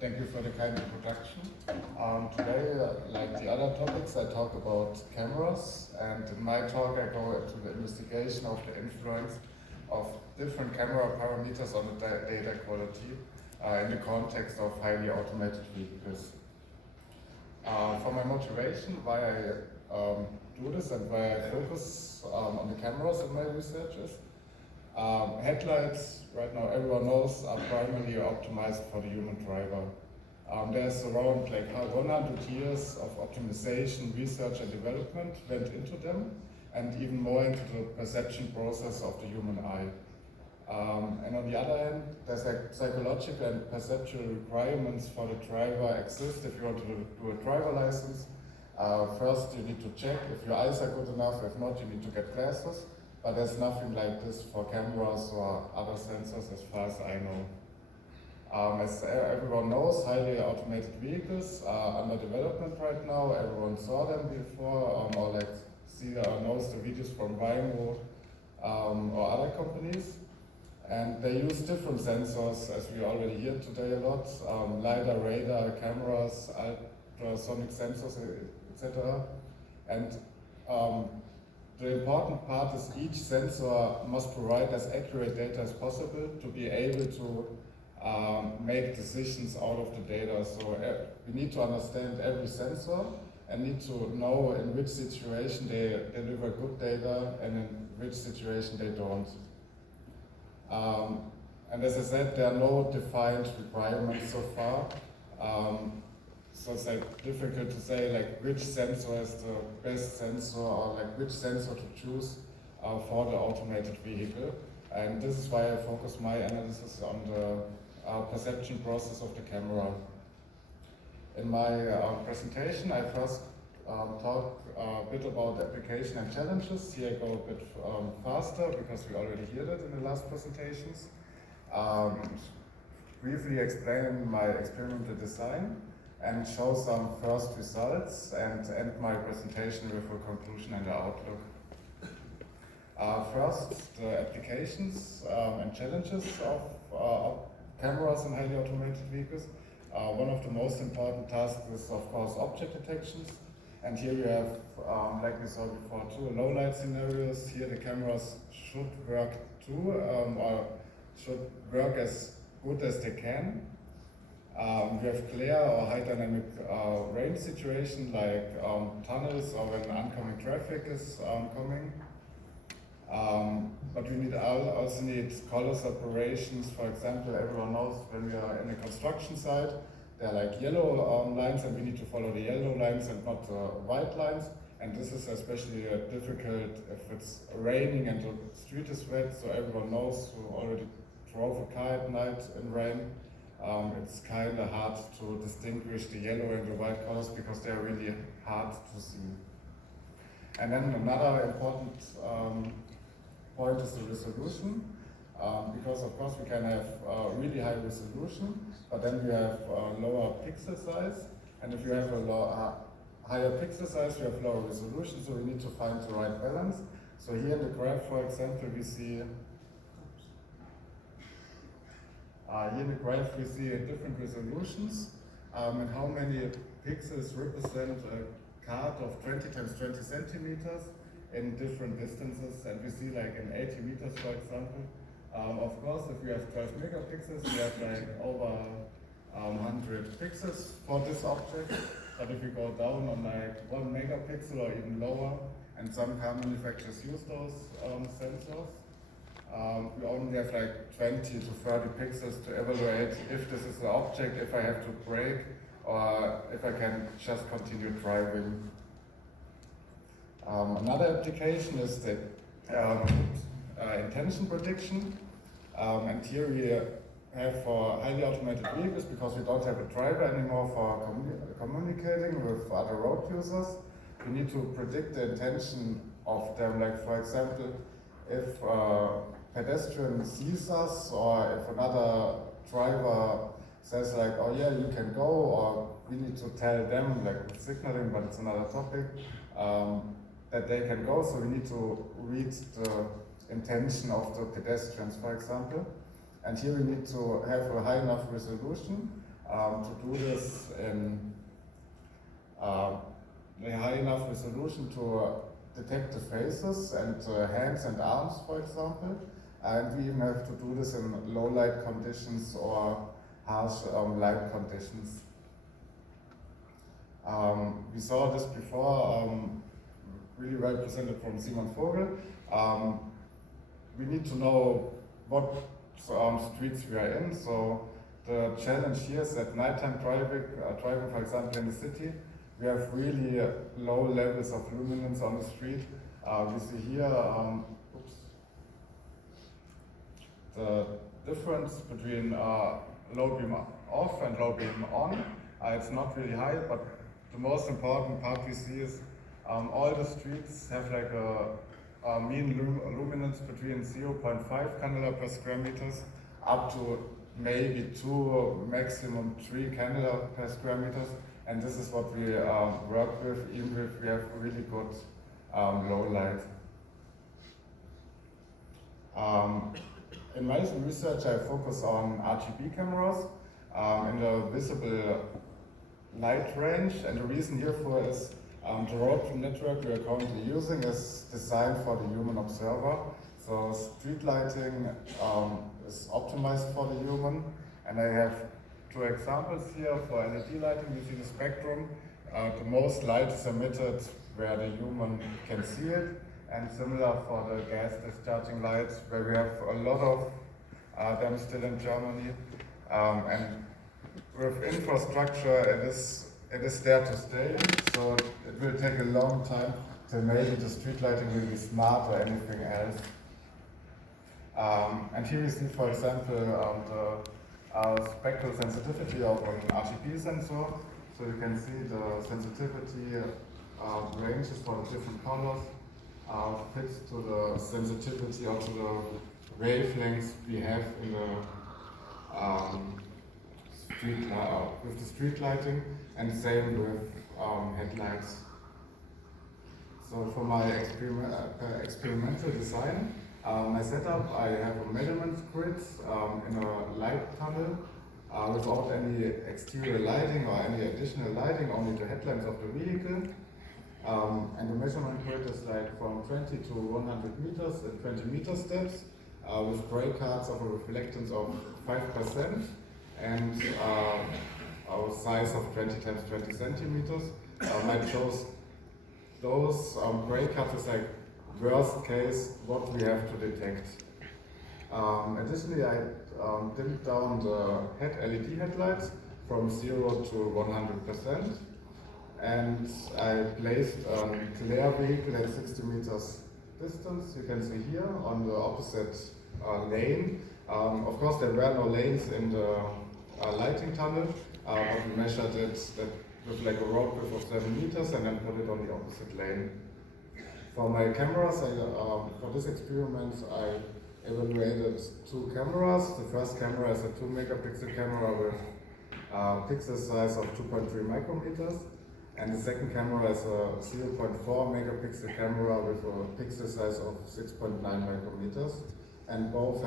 Thank you for the kind introduction. Today, like the other topics, I talk about cameras, and in my talk I go into the investigation of the influence of different camera parameters on the data quality in the context of highly automated vehicles. For my motivation, why I do this and why I focus on the cameras in my research is headlights, right now everyone knows, are primarily optimized for the human driver. There's around like 100 years of optimization, research and development went into them, and even more into the perception process of the human eye. And on the other hand, there's like psychological and perceptual requirements for the driver exist if you want to do a driver license. First, you need to check if your eyes are good enough. If not, you need to get glasses. But there's nothing like this for cameras or other sensors as far as I know. As everyone knows, highly automated vehicles are under development right now. Everyone saw them before, or like knows the videos from Waymo or other companies. And they use different sensors, as we already hear today a lot, LiDAR, radar, cameras, ultrasonic sensors, etc. And the important part is each sensor must provide as accurate data as possible to be able to make decisions out of the data. So we need to understand every sensor and need to know in which situation they deliver good data and in which situation they don't. And as I said, there are no defined requirements so far. So it's like difficult to say like which sensor is the best sensor or like which sensor to choose for the automated vehicle. And this is why I focus my analysis on the perception process of the camera. In my presentation, I first talk a bit about the application and challenges. Here I go a bit faster because we already heard it in the last presentations. Briefly explain my experimental design and show some first results and end my presentation with a conclusion and the outlook. First, the applications and challenges of cameras in highly automated vehicles. One of the most important tasks is, of course, object detections. And here you have, like we saw before, two low light scenarios. Here the cameras should work too, or should work as good as they can. We have glare or high dynamic range situation like tunnels or when oncoming traffic is coming. But we also need color separations. For example, everyone knows when we are in a construction site, there are like yellow lines and we need to follow the yellow lines and not the white lines. And this is especially difficult if it's raining and the street is wet, so everyone knows who already drove a car at night in rain. It's kind of hard to distinguish the yellow and the white colors because they're really hard to see. And then another important point is the resolution, because of course we can have really high resolution, but then we have lower pixel size, and if you have a higher pixel size, you have lower resolution, so we need to find the right balance. So here in the graph, for example, we see different resolutions and how many pixels represent a card of 20 times 20 centimeters in different distances. And we see like in 80 meters, for example. Of course, if you have 12 megapixels, you have like over 100 pixels for this object. But if you go down on like 1 megapixel or even lower, and some car manufacturers use those sensors, we only have like 20 to 30 pixels to evaluate if this is an object, if I have to brake, or if I can just continue driving. Another application is the intention prediction. And here we have for highly automated vehicles, because we don't have a driver anymore for communicating with other road users, we need to predict the intention of them. Like for example, if pedestrian sees us, or if another driver says like, oh yeah, you can go, or we need to tell them, like with signaling, but it's another topic, that they can go. So we need to read the intention of the pedestrians, for example. And here we need to have a high enough resolution to do this in a high enough resolution to detect the faces and hands and arms, for example. And we even have to do this in low light conditions or harsh light conditions. We saw this before, really well presented from Simon Vogel. We need to know what streets we are in. So the challenge here is at nighttime driving, for example, in the city, we have really low levels of luminance on the street. We see here the difference between low beam off and low beam on. It's not really high, but the most important part we see is all the streets have like a mean luminance between 0.5 candela per square meters up to maybe 2, maximum 3 candela per square meters. And this is what we work with, even if we have really good low light. In my research, I focus on RGB cameras in the visible light range, and the reason herefore is the road network we are currently using is designed for the human observer. So street lighting is optimized for the human, and I have 2 examples here. For LED lighting, you see the spectrum. The most light is emitted where the human can see it, and similar for the gas discharging lights, where we have a lot of them still in Germany. And with infrastructure, it is there to stay, so it will take a long time till maybe the street lighting will be smart or anything else. And here we see, for example, the spectral sensitivity of an RGB sensor. So you can see the sensitivity ranges for the different colors fits to the sensitivity or to the wavelengths we have in the with the street lighting, and same with headlights. So for my experimental design, my setup, I have a measurement grid in a light tunnel without any exterior lighting or any additional lighting, only the headlamps of the vehicle. And the measurement grid is like from 20 to 100 meters in 20 meter steps with gray cards of a reflectance of 5% and a size of 20 times 20 centimeters. I chose those gray cards as like worst case what we have to detect. Additionally, I dimmed down the LED headlights from 0 to 100%, and I placed a glare vehicle at 60 meters distance. You can see here on the opposite lane. Of course, there were no lanes in the lighting tunnel, but we measured it with like a road width of 7 meters and then put it on the opposite lane. For my cameras, for this experiment, I evaluated 2 cameras. The first camera is a 2 megapixel camera with a pixel size of 2.3 micrometers. And the second camera is a 0.4 megapixel camera with a pixel size of 6.9 micrometers. And both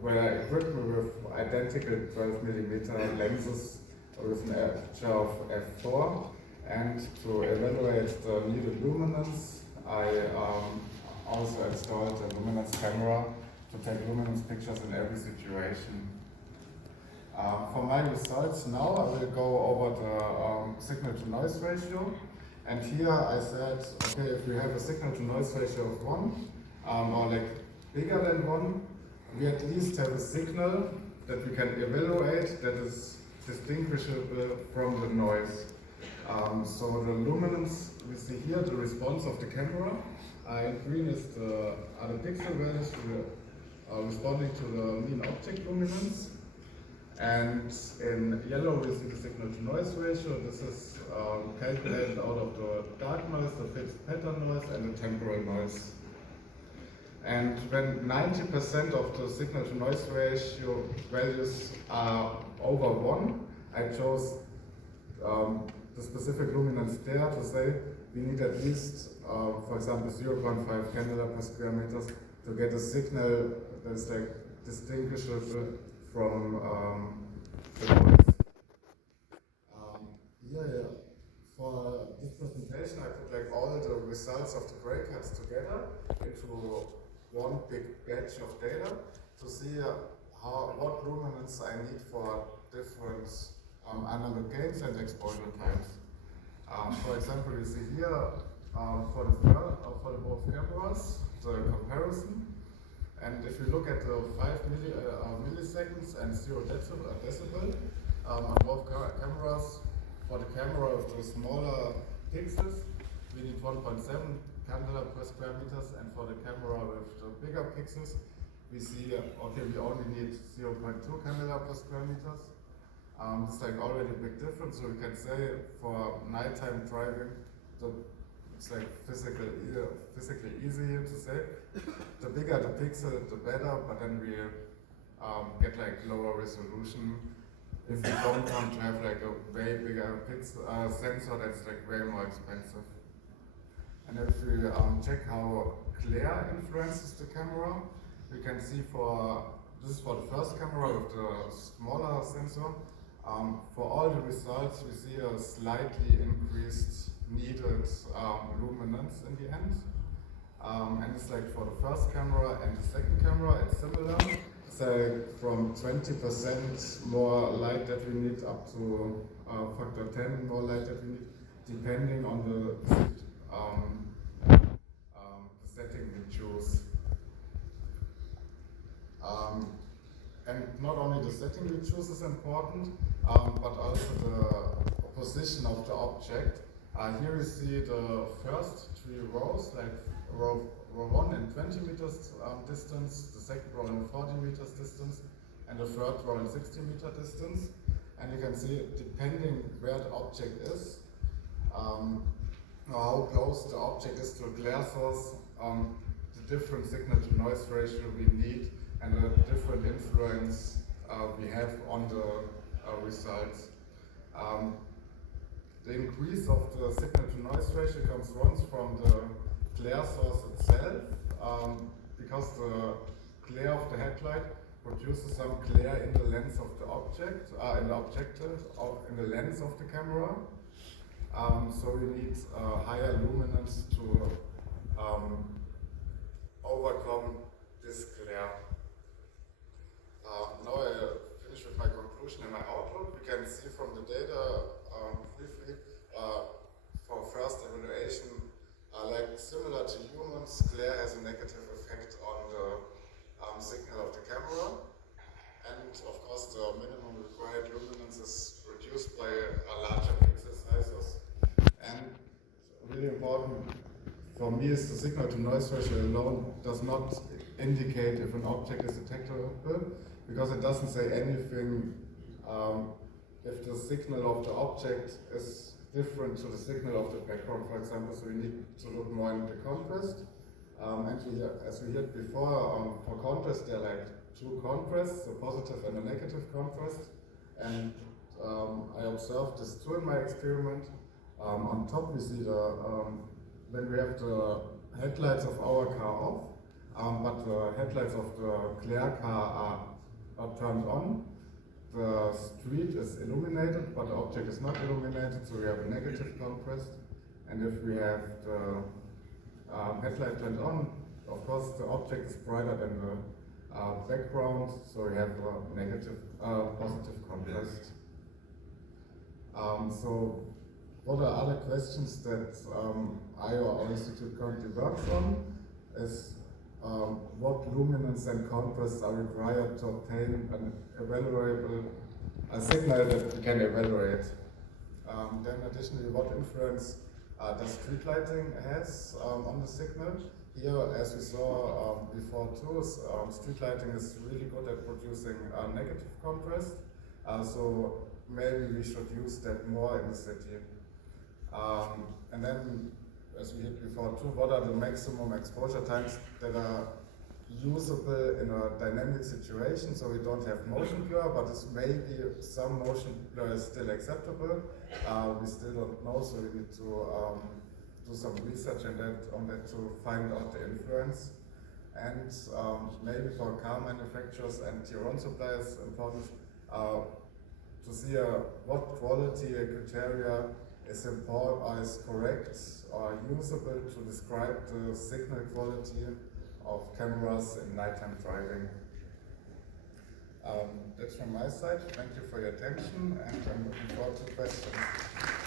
were equipped with identical 12 millimeter lenses with an aperture of f4. And to evaluate the needed luminance, I also installed a luminance camera to take luminance pictures in every situation. For my results now, I will go over the signal to noise ratio. And here I said, okay, if we have a signal to noise ratio of 1, or like bigger than 1, we at least have a signal that we can evaluate that is distinguishable from the noise. So the luminance, we see here the response of the camera. In green is the pixel values responding to the mean object luminance. And in yellow we see the signal to noise ratio. This is calculated out of the dark noise, the fixed pattern noise, and the temporal noise. And when 90% of the signal to noise ratio values are over 1, I chose the specific luminance there to say we need at least, for example, 0.5 candela per square meters to get a signal that's like distinguishable from the noise. to one big batch of data to see what luminance I need for different analog gains and exposure times. For example, you see here for the both cameras the comparison, and if you look at the 5 milliseconds and 0 decibel on both cameras, for the camera with the smaller pixels we need 1.7 candela per square meters, and for the camera with the bigger pixels we see okay, we only need 0.2 candela per square meters. It's like already a big difference, so we can say for nighttime driving, it's like physically easy to say. The bigger the pixel, the better, but then we get like lower resolution. If we don't want to have like a way bigger sensor, that's like way more expensive. And if we check how glare influences the camera, we can see this is for the first camera with the smaller sensor. For all the results, we see a slightly increased needed luminance in the end. And it's like for the first camera and the second camera, it's similar. It's like from 20% more light that we need up to factor 10 more light that we need, depending on the setting we choose. And not only the setting we choose is important, but also the position of the object. Here you see the first 3 rows, like row 1 in 20 meters distance, the second row in 40 meters distance, and the third row in 60 meter distance. And you can see, depending where the object is, how close the object is to a glare source, the different signal to noise ratio we need, and the different influence we have on the results. The increase of the signal to noise ratio comes once from the glare source itself, because the glare of the headlight produces some glare in the lens of the object, in the lens of the camera. So we need higher luminance to overcome this glare. Now I finish with my conclusion and my outlook. We can see from the data briefly for first evaluation, like similar to humans, glare has a negative effect on the signal of the camera, and of course the minimum required luminance is reduced by larger pixel sizes. And really important for me is the signal to noise ratio alone does not indicate if an object is detectable, because it doesn't say anything if the signal of the object is different to the signal of the background, for example, so we need to look more into contrast. And as we heard before, for contrast there are like 2 contrasts, a positive and a negative contrast. And I observed this too in my experiment. On top we see when we have the headlights of our car off, but the headlights of the glare car are turned on. The street is illuminated, but the object is not illuminated, so we have a negative contrast. And if we have the headlight turned on, of course the object is brighter than the background, so we have a negative, positive contrast. So what are other questions that I or our institute currently works on is what luminance and contrast are required to obtain an evaluable signal that we can evaluate. Then additionally, what influence does street lighting has on the signal? Here, as we saw before too, street lighting is really good at producing negative contrast, so maybe we should use that more in the city. And then, as we hit before too, what are the maximum exposure times that are usable in a dynamic situation, so we don't have motion blur, but it's maybe some motion blur is still acceptable. We still don't know, so we need to do some research on that to find out the influence. And maybe for car manufacturers and tier 1 suppliers, important to see what quality criteria is important, is correct or usable to describe the signal quality of cameras in nighttime driving. That's from my side. Thank you for your attention, and I'm looking forward to questions.